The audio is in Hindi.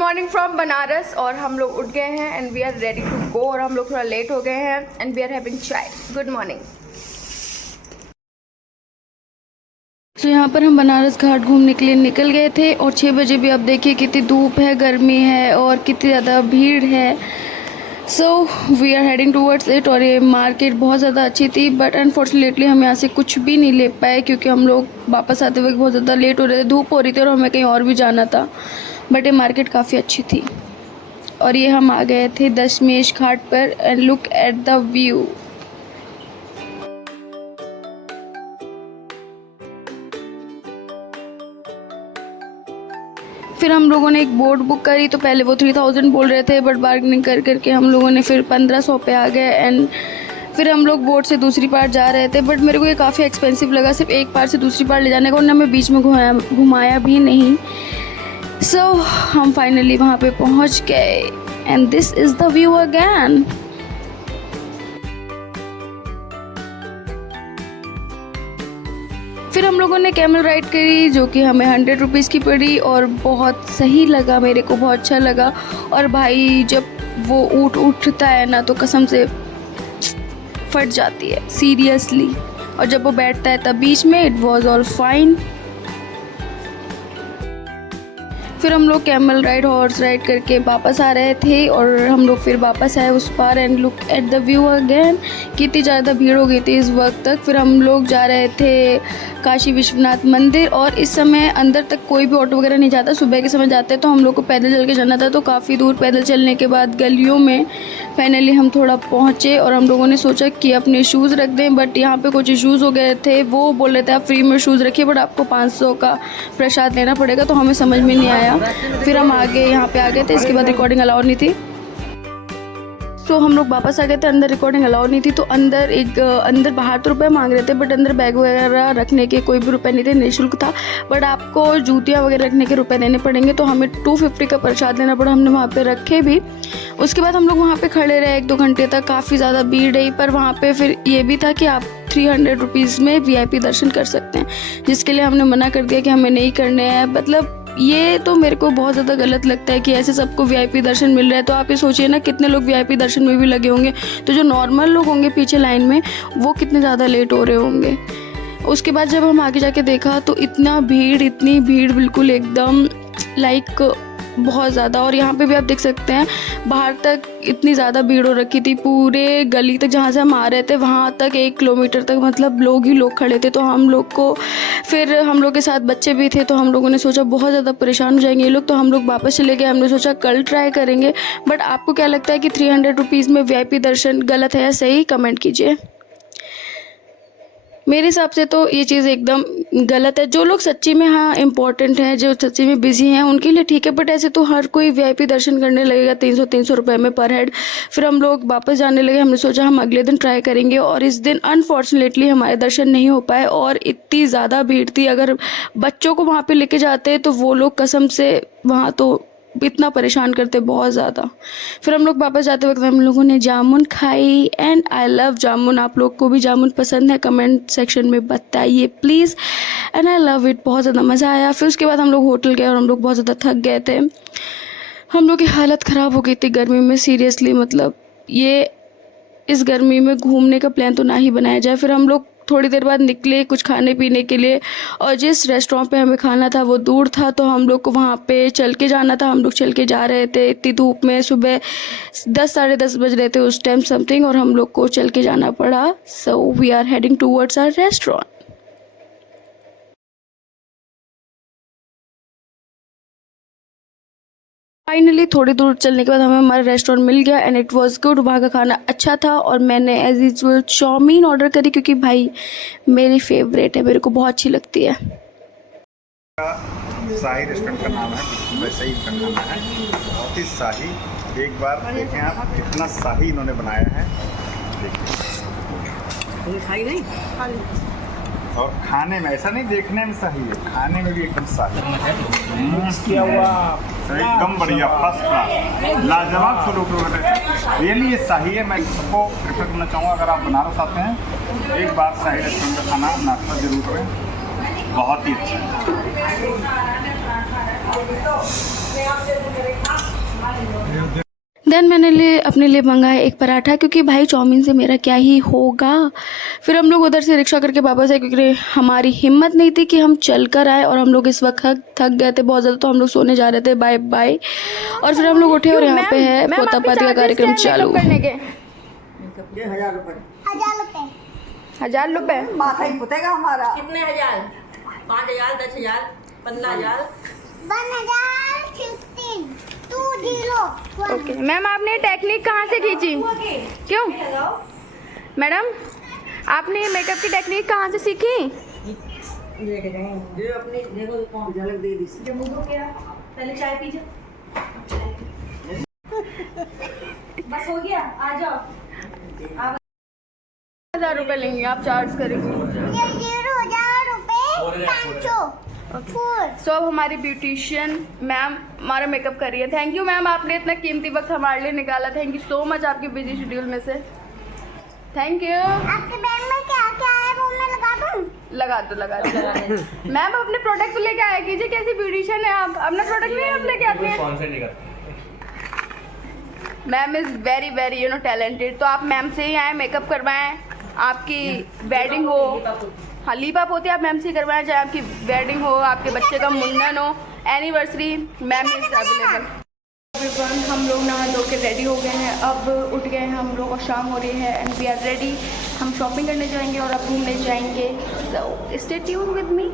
मॉर्निंग फ्रॉम बनारस और हम लोग उठ गए हैं and we are ready to go और हम लोग थोड़ा लेट हो गए हैं and we are having chai. Good morning. तो यहाँ पर हम बनारस घाट घूमने के लिए निकल गए थे और 6 बजे भी आप देखिए कितनी धूप है, गर्मी है और कितनी ज़्यादा भीड़ है। So we are heading towards it. और ये मार्केट बहुत ज़्यादा अच्छी थी बट अनफॉर्चुनेटली हम यहाँ से कुछ भी नहीं ले पाए क्योंकि हम लोग वापस आते वक्त बहुत ज़्यादा लेट हो रहे थे, धूप हो रही थी और हमें कहीं और भी जाना था। बट ये मार्केट काफ़ी अच्छी थी। और ये हम आ गए थे दशमेश घाट पर and look at the view. फिर हम लोगों ने एक बोट बुक करी तो पहले वो 3000 बोल रहे थे बट बार्गेनिंग कर करके हम लोगों ने फिर 1500 पे आ गए। एंड फिर हम लोग बोट से दूसरी पार जा रहे थे बट मेरे को ये काफ़ी एक्सपेंसिव लगा सिर्फ एक पार से दूसरी पार ले जाने का, और ना मैं बीच में घुमाया भी नहीं। सो हम फाइनली वहाँ पे पहुँच गए and this is the view again. फिर हम लोगों ने कैमल राइड करी जो कि हमें 100 रुपीज़ की पड़ी और बहुत सही लगा, मेरे को बहुत अच्छा लगा। और भाई जब वो ऊँट उठता है ना तो कसम से फट जाती है सीरियसली, और जब वो बैठता है तब बीच में इट वॉज ऑल फाइन। फिर हम लोग कैमल राइड, हॉर्स राइड करके वापस आ रहे थे और हम लोग फिर वापस आए उस पार and look at the view again. कितनी ज़्यादा भीड़ हो गई थी इस वक्त तक। फिर हम लोग जा रहे थे काशी विश्वनाथ मंदिर और इस समय अंदर तक कोई भी ऑटो वगैरह नहीं जाता, सुबह के समय जाते हैं तो हम लोग को पैदल चल के जाना था। तो काफ़ी दूर पैदल चलने के बाद गलियों में फाइनली हम थोड़ा पहुँचे और हम लोगों ने सोचा कि अपने शूज़ रख दें बट यहाँ पे कुछ इशूज़ हो गए थे। वो बोल रहे थे आप फ्री में शूज़ रखिए बट आपको 500 का प्रसाद लेना पड़ेगा, तो हमें समझ में नहीं आया। फिर हम आगे यहाँ पे आ गए थे, इसके बाद रिकॉर्डिंग अलाउ नहीं थी तो हम लोग वापस आ गए थे। अंदर रिकॉर्डिंग अलाउ नहीं थी तो अंदर बाहर तो रुपए मांग रहे थे बट अंदर बैग वगैरह रखने के कोई भी रुपए नहीं थे, निःशुल्क था। बट आपको जूतियाँ वगैरह रखने के रुपए देने पड़ेंगे, तो हमें 250 का प्रसाद लेना पड़ा। हमने वहाँ पे रखे भी। उसके बाद हम लोग वहाँ पे खड़े रहे 1-2 घंटे तक, काफ़ी ज़्यादा भीड़ रही। पर वहाँ पे फिर ये भी था कि आप 300 रुपीज़ में VIP दर्शन कर सकते हैं, जिसके लिए हमने मना कर दिया कि हमें नहीं करने हैं। मतलब ये तो मेरे को बहुत ज़्यादा गलत लगता है कि ऐसे सबको VIP दर्शन मिल रहा है। तो आप ये सोचिए ना कितने लोग VIP दर्शन में भी लगे होंगे, तो जो नॉर्मल लोग होंगे पीछे लाइन में वो कितने ज़्यादा लेट हो रहे होंगे। उसके बाद जब हम आगे जाके देखा तो इतनी भीड़ बिल्कुल एकदम लाइक बहुत ज़्यादा। और यहाँ पे भी आप देख सकते हैं बाहर तक इतनी ज़्यादा भीड़ हो रखी थी, पूरे गली तक जहाँ से हम आ रहे थे वहाँ तक 1 किलोमीटर तक मतलब लोग ही लोग खड़े थे। तो हम लोग को फिर हम लोग के साथ बच्चे भी थे तो हम लोगों ने सोचा बहुत ज़्यादा परेशान हो जाएंगे ये लोग, तो हम लोग वापस चले गए। हमने सोचा कल ट्राई करेंगे। बट आपको क्या लगता है कि 300 रुपीज़ में VIP दर्शन गलत है या सही, कमेंट कीजिए। मेरे हिसाब से तो ये चीज़ एकदम गलत है। जो लोग सच्ची में हाँ इम्पोर्टेंट हैं, जो सच्ची में बिजी हैं, उनके लिए ठीक है बट ऐसे तो हर कोई VIP दर्शन करने लगेगा 300 रुपये में पर हेड। फिर हम लोग वापस जाने लगे। हमने सोचा हम अगले दिन ट्राई करेंगे और इस दिन अनफॉर्चुनेटली हमारे दर्शन नहीं हो पाए और इतनी ज़्यादा भीड़ थी। अगर बच्चों को वहाँ पर लेके जाते तो वो लोग कसम से वहाँ तो इतना परेशान करते बहुत ज़्यादा। फिर हम लोग वापस जाते वक्त हम लोगों ने जामुन खाई एंड आई लव जामुन। आप लोग को भी जामुन पसंद है कमेंट सेक्शन में बताइए please. And I love it, बहुत ज़्यादा मज़ा आया। फिर उसके बाद हम लोग होटल गए और हम लोग बहुत ज़्यादा थक गए थे। हम लोग की हालत ख़राब हो गई थी गर्मी में सीरियसली। मतलब ये इस गर्मी में घूमने का प्लान तो ना ही बनाया जाए। फिर हम लोग थोड़ी देर बाद निकले कुछ खाने पीने के लिए और जिस रेस्टोरेंट पे हमें खाना था वो दूर था तो हम लोग को वहाँ पे चल के जाना था। हम लोग चल के जा रहे थे इतनी धूप में, सुबह 10 साढ़े 10 बज रहे थे उस टाइम समथिंग, और हम लोग को चल के जाना पड़ा। So we are heading towards our restaurant. Finally थोड़ी दूर चलने के बाद हमें हमारा रेस्टोरेंट मिल गया एंड इट वाज गुड। वहाँ का खाना अच्छा था और मैंने एज यूजुअल चाउमीन ऑर्डर करी क्योंकि भाई मेरी फेवरेट है, मेरे को बहुत अच्छी लगती है। शाही रेस्टोरेंट का नाम है, वैसे ही इसका खाना है, बहुत ही शाही। एक बार देखें आप कितना शाही इन्होंने बनाया है, देखिए। खाई नहीं और खाने में ऐसा नहीं, देखने में सही है, खाने में भी एकदम शाही किया हुआ एकदम बढ़िया, फर्स्ट क्लास, लाजवाब। रियली ये शाही है। मैं सबको प्रेफर करना चाहूँगा अगर आप बनारस आते हैं एक बार शाही रेस्टोरेंट का खाना नाश्ता जरूर करें, बहुत ही अच्छा है। देन मैंने अपने लिए मंगाया एक पराठा, क्योंकि भाई चाउमीन से मेरा क्या ही होगा। फिर हम लोग उधर से रिक्शा करके वापस आए, क्योंकि हमारी हिम्मत नहीं थी कि हम चल कर आए, और हम लोग इस वक्त थक गए थे बहुत ज़्यादा, तो हम लोग सोने जा रहे थे। Bye bye. और फिर हम लोग उठे और यहाँ पे है पोतापाती का कार्यक्रम चालू। करने के 1000 रुपए 1000 रुपए माथा ही पुतेगा हमारा। कितने हजार? 5000, 10000, 15000। 1016 ओके मैम, आपने टेक्निक कहाँ से खींची? क्यों मैडम, आपने मेकअप की टेक्निक कहाँ से सीखी? ये अपनी देखो कौन झलक दे दी। पहले चाय पीजिए। बस हो गया, आ जाओ। 1000 रुपए लेंगे आप, चार्ज करेंगे। ये 1000 रुपए 500 सो अब हमारी ब्यूटिशियन मैम हमारा मेकअप कर रही है। थैंक यू मैम, आपने इतना कीमती वक्त हमारे लिए निकाला। थैंक यू सो मच आपके बिजी शेड्यूल में से। Thank you. आपके बैग में क्या क्या है वो मैं लगा दूं? लगा दो। मैम अपने प्रोडक्ट लेके आया कीजिए, कैसी ब्यूटिशियन है आप, अपना प्रोडक्ट नहीं आप लेके आते हैं। Ma'am is very very talented. तो आप मैम से ही आए मेकअप करवाएं, आपकी वेडिंग हो, हाँ लीप अप होती है, आप मैम से ही करवाएं, चाहे आपकी वेडिंग हो, आपके बच्चे का मुंडन हो, anniversary, ma'am is available. Everyone, हम लोग नहा धो के रेडी हो गए हैं, अब उठ गए हैं हम लोग और शाम हो रही है एंड वी आर रेडी। हम शॉपिंग करने जाएंगे और अब घूमने जाएंगे। So stay tuned with me.